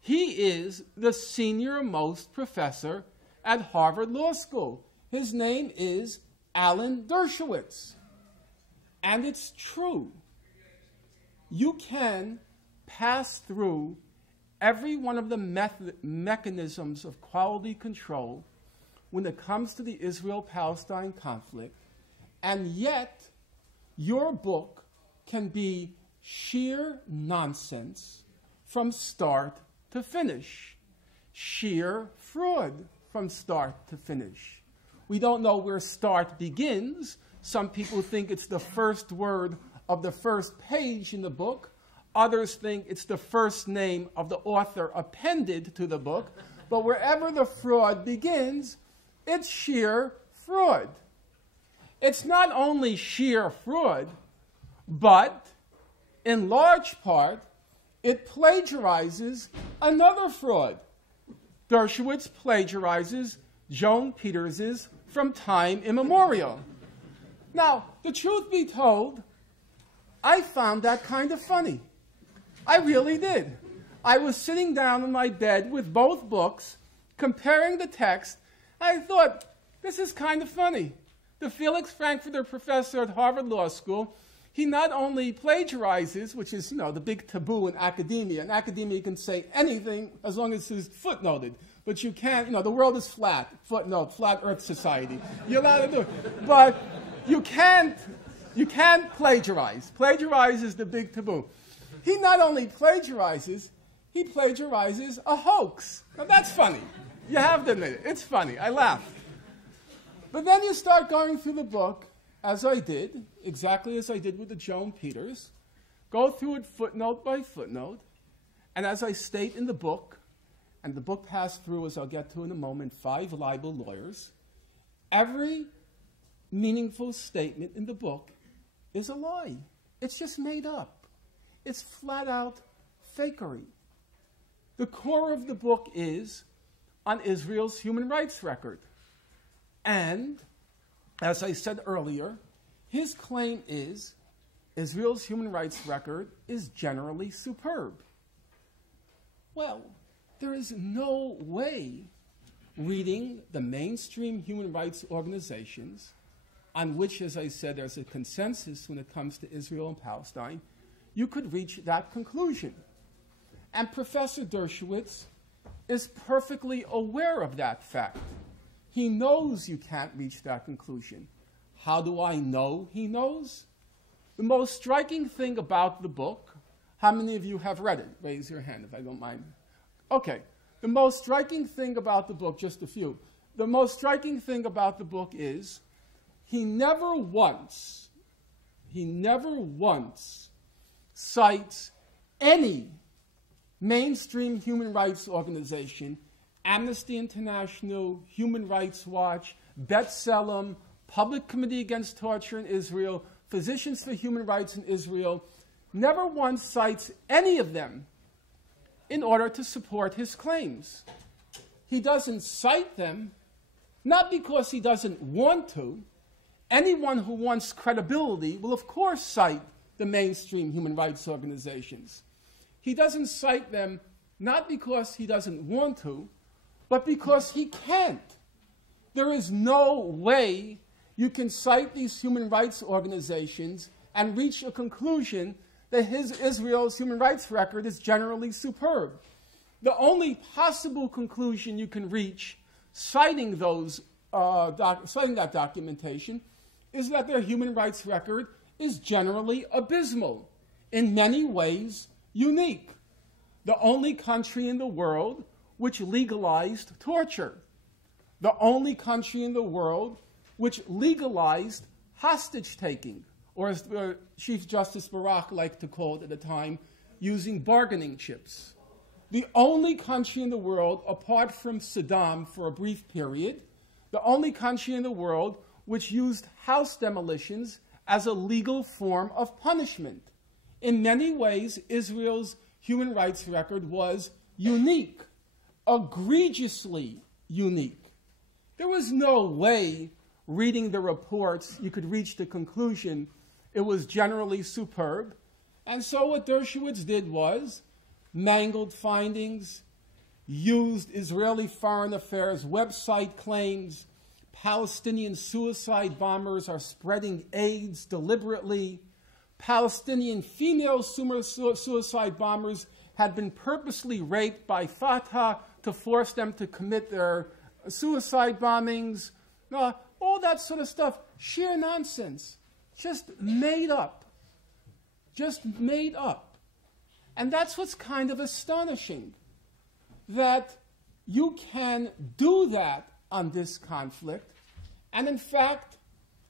He is the senior-most professor at Harvard Law School. His name is Alan Dershowitz. And it's true. You can pass through every one of the mechanisms of quality control when it comes to the Israel-Palestine conflict, and yet your book can be sheer nonsense from start to finish, sheer fraud from start to finish. We don't know where start begins. Some people think it's the first word of the first page in the book. Others think it's the first name of the author appended to the book. But wherever the fraud begins, it's sheer fraud. It's not only sheer fraud, but in large part, it plagiarizes another fraud. Dershowitz plagiarizes Joan Peters's From Time Immemorial. Now, the truth be told, I found that kind of funny. I really did. I was sitting down in my bed with both books, comparing the text. I thought, this is kind of funny. The Felix Frankfurter professor at Harvard Law School, he not only plagiarizes, which is, the big taboo in academia. In academia, you can say anything as long as it's footnoted. But you can't, the world is flat. Footnote, flat earth society. You're allowed to do it. But you can't plagiarize. Plagiarize is the big taboo. He not only plagiarizes, he plagiarizes a hoax. Now that's funny. You have to admit it. It's funny. I laugh. But then you start going through the book, as I did, exactly as I did with the Joan Peters, go through it footnote by footnote, and as I state in the book, and the book passed through, as I'll get to in a moment, 5 libel lawyers, every meaningful statement in the book is a lie. It's just made up. It's flat out fakery. The core of the book is on Israel's human rights record. And, as I said earlier, his claim is Israel's human rights record is generally superb. Well, there is no way reading the mainstream human rights organizations, on which, as I said, there's a consensus when it comes to Israel and Palestine, you could reach that conclusion. And Professor Dershowitz is perfectly aware of that fact. He knows you can't reach that conclusion. How do I know he knows? The most striking thing about the book, how many of you have read it? Raise your hand if I don't mind. Okay. The most striking thing about the book, just a few. The most striking thing about the book is he never once cites any mainstream human rights organization, Amnesty International, Human Rights Watch, B'Tselem, Public Committee Against Torture in Israel, Physicians for Human Rights in Israel, never once cites any of them in order to support his claims. He doesn't cite them, not because he doesn't want to. Anyone who wants credibility will, of course, cite the mainstream human rights organizations. He doesn't cite them not because he doesn't want to, but because he can't. There is no way you can cite these human rights organizations and reach a conclusion that Israel's human rights record is generally superb. The only possible conclusion you can reach citing that documentation is that their human rights record is generally abysmal, in many ways unique. The only country in the world which legalized torture. The only country in the world which legalized hostage-taking, or as Chief Justice Barak liked to call it at the time, using bargaining chips. The only country in the world, apart from Saddam for a brief period, the only country in the world which used house demolitions as a legal form of punishment. In many ways, Israel's human rights record was unique, egregiously unique. There was no way, reading the reports, you could reach the conclusion it was generally superb. And so what Dershowitz did was mangled findings, used Israeli Foreign Affairs website claims, Palestinian suicide bombers are spreading AIDS deliberately, Palestinian female suicide bombers had been purposely raped by Fatah to force them to commit their suicide bombings, all that sort of stuff, sheer nonsense, just made up. Just made up. And that's what's kind of astonishing, that you can do that on this conflict, and in fact,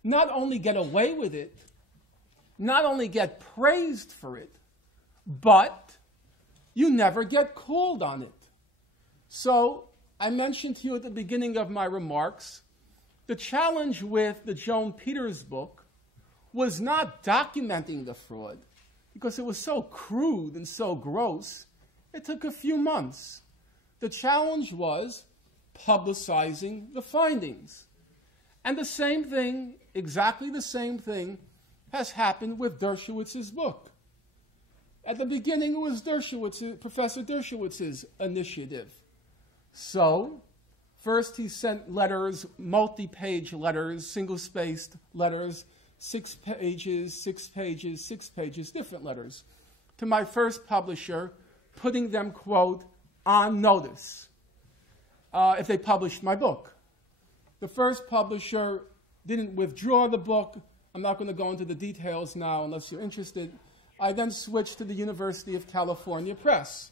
not only get away with it, not only get praised for it, but you never get called on it. So, I mentioned to you at the beginning of my remarks, the challenge with the Joan Peters book was not documenting the fraud, because it was so crude and so gross, it took a few months. The challenge was publicizing the findings. And the same thing, exactly the same thing, has happened with Dershowitz's book. At the beginning, it was Professor Dershowitz's initiative. So, first he sent letters, multi-page letters, single-spaced letters, 6 pages, 6 pages, 6 pages, different letters, to my first publisher, putting them, quote, on notice if they published my book. The first publisher didn't withdraw the book. I'm not going to go into the details now unless you're interested. I then switched to the University of California Press.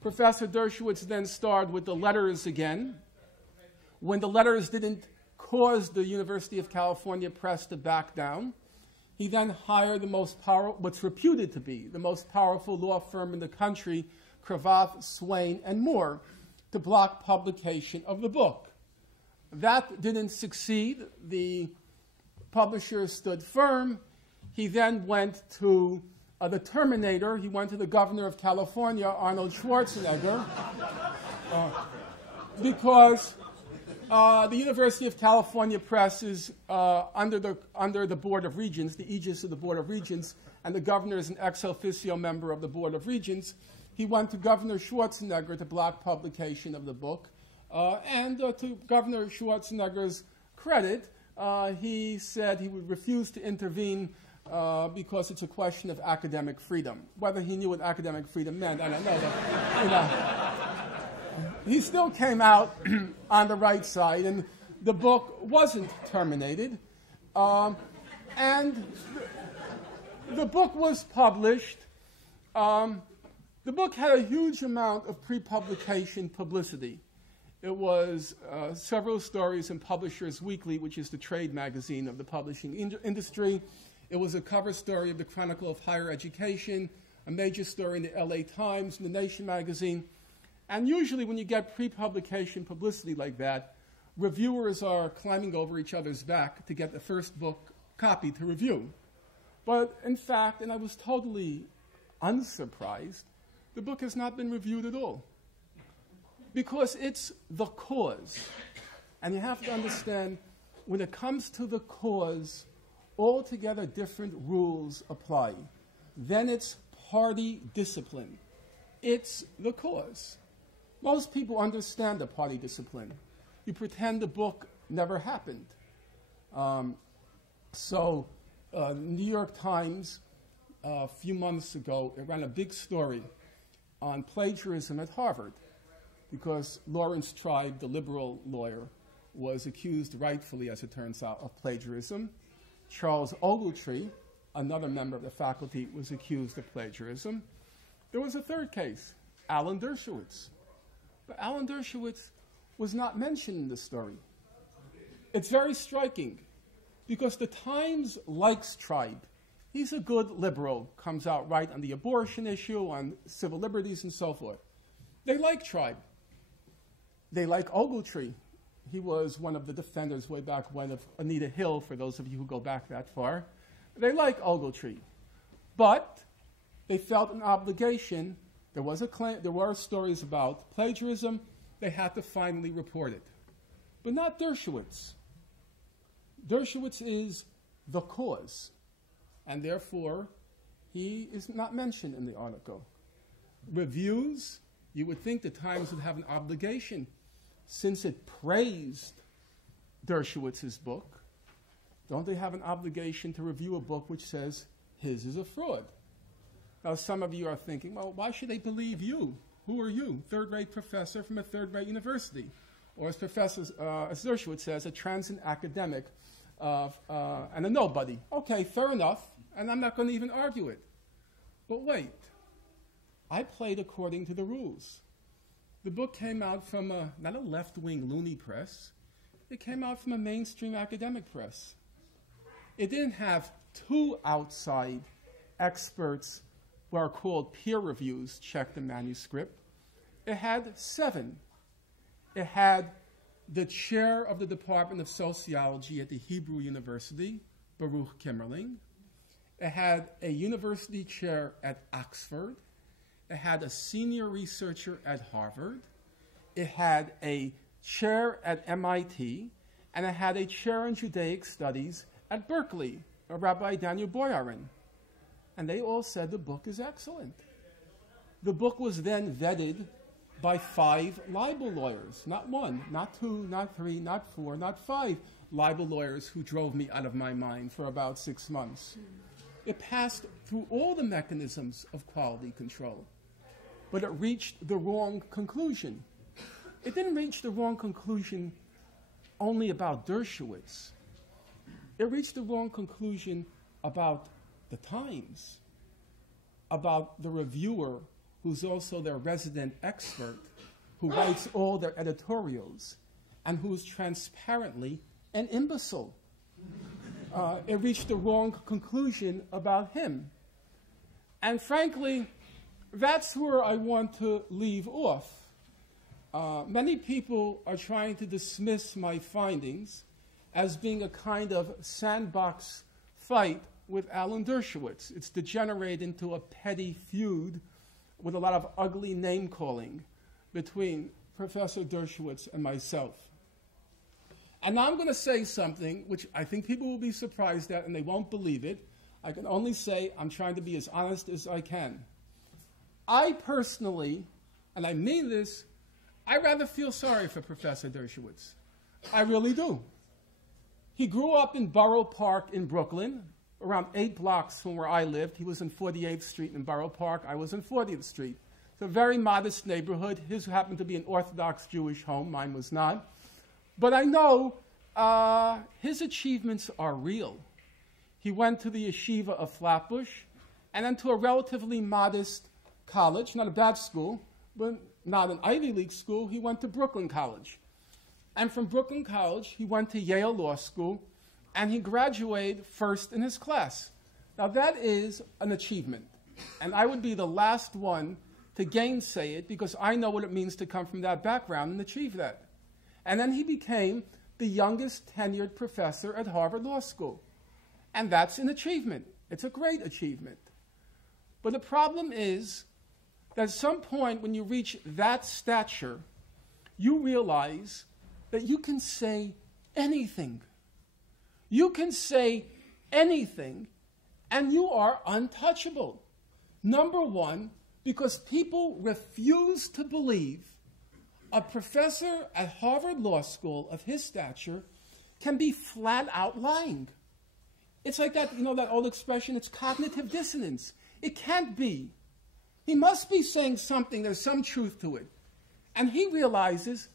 Professor Dershowitz then started with the letters again. When the letters didn't cause the University of California Press to back down, he then hired the most powerful, what's reputed to be the most powerful law firm in the country, Cravath, Swain, and Moore, to block publication of the book. That didn't succeed. The publisher stood firm. He then went to the Terminator. He went to the governor of California, Arnold Schwarzenegger, because the University of California Press is under the Board of Regents, the aegis of the Board of Regents, and the governor is an ex officio member of the Board of Regents. He went to Governor Schwarzenegger to block publication of the book. And to Governor Schwarzenegger's credit, he said he would refuse to intervene because it's a question of academic freedom. Whether he knew what academic freedom meant, I don't know. But, you know, he still came out on the right side, and the book wasn't terminated. And the book was published. The book had a huge amount of pre-publication publicity. It was several stories in Publishers Weekly, which is the trade magazine of the publishing industry. It was a cover story of the Chronicle of Higher Education, a major story in the LA Times, and the Nation magazine. And usually when you get pre-publication publicity like that, reviewers are climbing over each other's back to get the first book copy to review. But in fact, and I was totally unsurprised, the book has not been reviewed at all. Because it's the cause. And you have to understand, when it comes to the cause, altogether different rules apply. Then it's party discipline. It's the cause. Most people understand the party discipline. You pretend the book never happened. New York Times, a few months ago, it ran a big story on plagiarism at Harvard, because Lawrence Tribe, the liberal lawyer, was accused rightfully, as it turns out, of plagiarism. Charles Ogletree, another member of the faculty, was accused of plagiarism. There was a third case, Alan Dershowitz. But Alan Dershowitz was not mentioned in the story. It's very striking, because the Times likes Tribe. He's a good liberal, comes out right on the abortion issue, on civil liberties, and so forth. They like Tribe. They like Ogletree. He was one of the defenders way back when of Anita Hill, for those of you who go back that far. They like Ogletree. But they felt an obligation. There was a claim, there were stories about plagiarism. They had to finally report it. But not Dershowitz. Dershowitz is the cause. And therefore, he is not mentioned in the article. Reviews, you would think the Times would have an obligation, since it praised Dershowitz's book. Don't they have an obligation to review a book which says his is a fraud? Now, some of you are thinking, well, why should they believe you? Who are you? Third-rate professor from a third-rate university. Or as as Dershowitz says, a transient academic and a nobody. Okay, fair enough, and I'm not going to even argue it. But wait, I played according to the rules. The book came out from not a left-wing loony press. It came out from a mainstream academic press. It didn't have two outside experts who are called peer reviews check the manuscript. It had 7. It had the chair of the Department of Sociology at the Hebrew University, Baruch Kimmerling. It had a university chair at Oxford. It had a senior researcher at Harvard. It had a chair at MIT. And it had a chair in Judaic studies at Berkeley, Rabbi Daniel Boyarin. And they all said the book is excellent. The book was then vetted by 5 libel lawyers. Not 1, not 2, not 3, not 4, not 5 libel lawyers who drove me out of my mind for about 6 months. It passed through all the mechanisms of quality control, but it reached the wrong conclusion. It didn't reach the wrong conclusion only about Dershowitz. It reached the wrong conclusion about the Times, about the reviewer who's also their resident expert, who writes all their editorials, and who's transparently an imbecile. It reached the wrong conclusion about him. And frankly, that's where I want to leave off. Many people are trying to dismiss my findings as being a kind of sandbox fight with Alan Dershowitz. It's degenerated into a petty feud with a lot of ugly name-calling between Professor Dershowitz and myself. And now I'm going to say something which I think people will be surprised at and they won't believe it. I can only say I'm trying to be as honest as I can. I personally, and I mean this, I rather feel sorry for Professor Dershowitz. I really do. He grew up in Borough Park in Brooklyn, around 8 blocks from where I lived. He was in 48th Street in Borough Park. I was in 40th Street. It's a very modest neighborhood. His happened to be an Orthodox Jewish home. Mine was not. But I know his achievements are real. He went to the yeshiva of Flatbush and then to a relatively modest college, not a bad school, but not an Ivy League school. He went to Brooklyn College. And from Brooklyn College, he went to Yale Law School, and he graduated first in his class. Now, that is an achievement. And I would be the last one to gainsay it because I know what it means to come from that background and achieve that. And then he became the youngest tenured professor at Harvard Law School. And that's an achievement. It's a great achievement. But the problem is that at some point when you reach that stature, you realize that you can say anything. You can say anything, and you are untouchable. Number one, because people refuse to believe a professor at Harvard Law School of his stature can be flat out lying. It's like that, you know, that old expression, it's cognitive dissonance. It can't be. He must be saying something, there's some truth to it. And he realizes,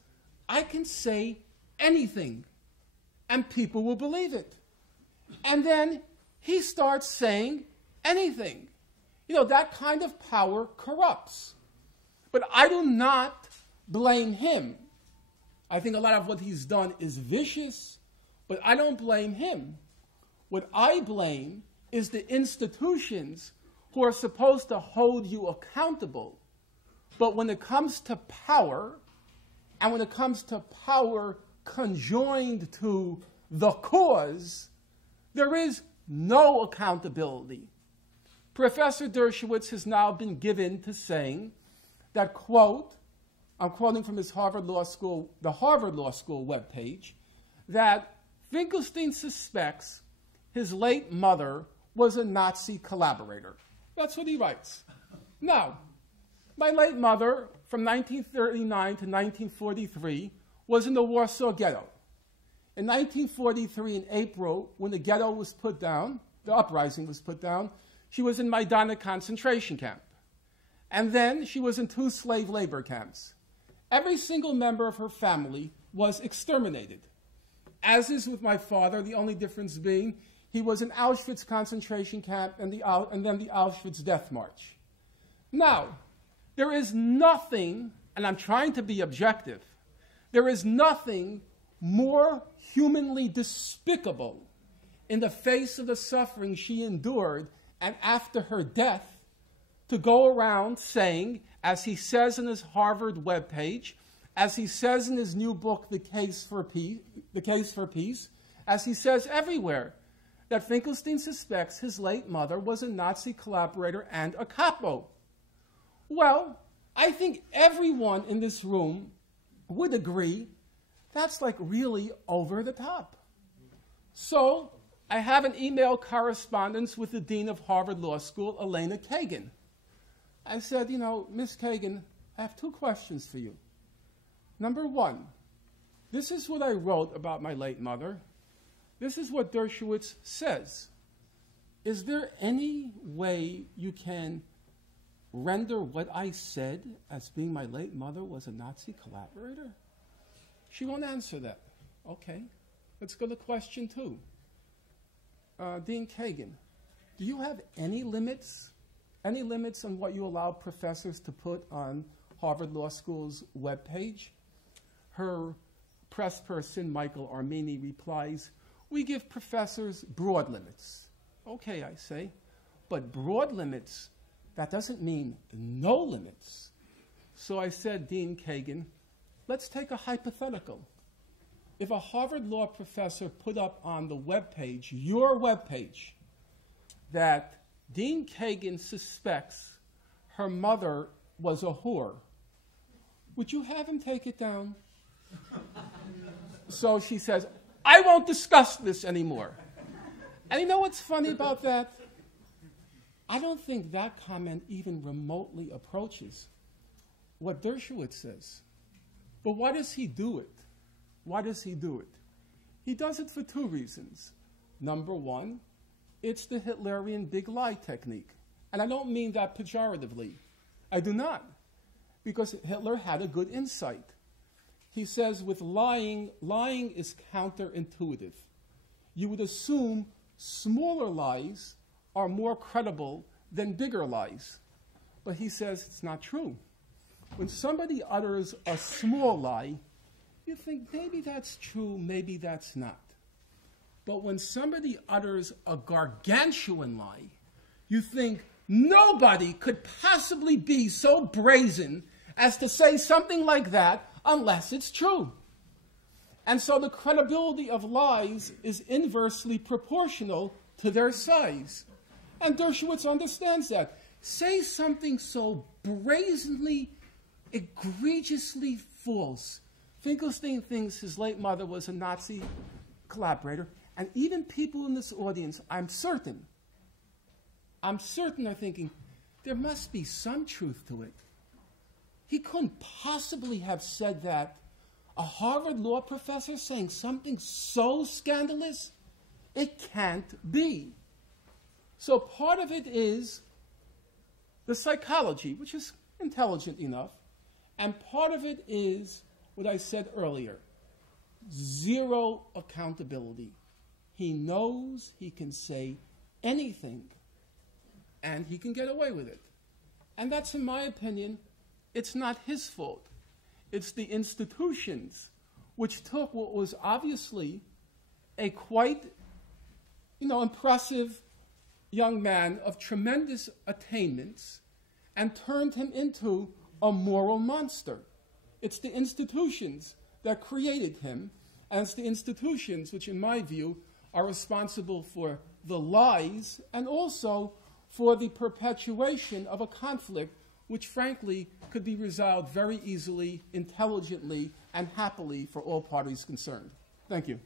I can say anything, and people will believe it. And then he starts saying anything. You know, that kind of power corrupts. But I do not blame him. I think a lot of what he's done is vicious, but I don't blame him. What I blame is the institutions who are supposed to hold you accountable. But when it comes to power, and when it comes to power conjoined to the cause, there is no accountability. Professor Dershowitz has now been given to saying that, quote, I'm quoting from his Harvard Law School, the Harvard Law School webpage, that Finkelstein suspects his late mother was a Nazi collaborator. That's what he writes. Now, my late mother, from 1939 to 1943, was in the Warsaw Ghetto. In 1943, in April, when the ghetto was put down, the uprising was put down, she was in Majdanek concentration camp. And then she was in 2 slave labor camps. Every single member of her family was exterminated. As is with my father, the only difference being he was in Auschwitz concentration camp and then the Auschwitz death march. Now, there is nothing, and I'm trying to be objective, there is nothing more humanly despicable in the face of the suffering she endured and after her death to go around saying, as he says in his Harvard webpage, as he says in his new book, The Case for Peace, as he says everywhere, that Finkelstein suspects his late mother was a Nazi collaborator and a capo. Well, I think everyone in this room would agree that's like really over the top. So I have an email correspondence with the dean of Harvard Law School, Elena Kagan. I said, you know, Miss Kagan, I have 2 questions for you. Number 1, this is what I wrote about my late mother. This is what Dershowitz says. Is there any way you can render what I said as being my late mother was a Nazi collaborator? She won't answer that. Okay, let's go to question 2. Dean Kagan, do you have any limits on what you allow professors to put on Harvard Law School's webpage? Her press person, Michael Armini, replies, we give professors broad limits. Okay, I say, but broad limits, that doesn't mean no limits. So I said, Dean Kagan, let's take a hypothetical. If a Harvard law professor put up on the webpage, your webpage, that Dean Kagan suspects her mother was a whore, would you have him take it down? So she says, I won't discuss this anymore. And you know what's funny about that? I don't think that comment even remotely approaches what Dershowitz says. But why does he do it? Why does he do it? He does it for 2 reasons. Number 1, It's the Hitlerian big lie technique. And I don't mean that pejoratively. I do not. Because Hitler had a good insight. He says with lying, lying is counterintuitive. You would assume smaller lies are more credible than bigger lies. But he says it's not true. When somebody utters a small lie, you think maybe that's true, maybe that's not. But when somebody utters a gargantuan lie, you think nobody could possibly be so brazen as to say something like that unless it's true. And so the credibility of lies is inversely proportional to their size. And Dershowitz understands that. Say something so brazenly, egregiously false. Finkelstein thinks his late mother was a Nazi collaborator. And even people in this audience, I'm certain are thinking, there must be some truth to it. He couldn't possibly have said that. A Harvard law professor saying something so scandalous? It can't be. So part of it is the psychology, which is intelligent enough, and part of it is what I said earlier, zero accountability. He knows he can say anything, and he can get away with it. And that's, in my opinion, it's not his fault. It's the institutions which took what was obviously a quite, impressive young man of tremendous attainments and turned him into a moral monster. It's the institutions that created him, and it's the institutions which, in my view, are responsible for the lies and also for the perpetuation of a conflict which, frankly, could be resolved very easily, intelligently, and happily for all parties concerned. Thank you.